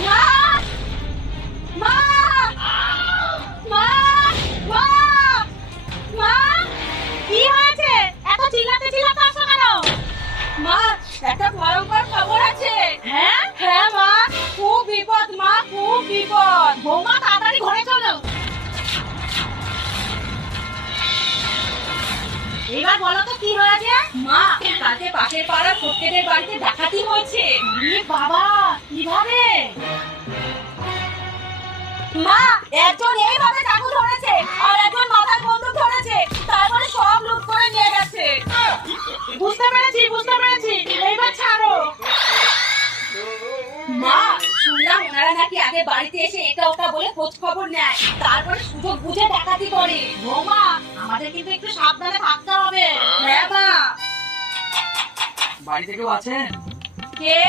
মা মা মা মা মা কি হয়েছে? এত চিল্লাতে চিল্লাতে আসছো কেন? মা, একটা ভয়ঙ্কর খবর আছে। হ্যাঁ হ্যাঁ মা, খুব বিপদ মা, খুব বিপদ। বৌমা তাড়াতাড়ি ঘরে চলো। এবার বলো তো কি হয়েছে? মা, কালকে পাশের পাড়ার ফটকেদের বাড়িতে ডাকাতি হয়েছে। বাবা, কিভাবে? মা, একজন এইভাবে চাকু ধরেছে আর একজন মাথায় বন্দুক ধরেছে, তারপরে সব লুট করে নিয়ে গেছে। বুঝতে পেরেছি বুঝতে পেরেছি, এইবার ছাড়ো। মা, শুনলাম ওনারা নাকি আগে বাড়িতে এসে এটা ওটা বলে খোঁজ খবর নেয়, তারপরে সুযোগ বুঝে ডাকাতি করে। বৌমা, আমাদের কিন্তু একটু সাবধানে থাকতে হবে। হ্যাঁ মা। বাড়িতে কেউ আছেন? কে?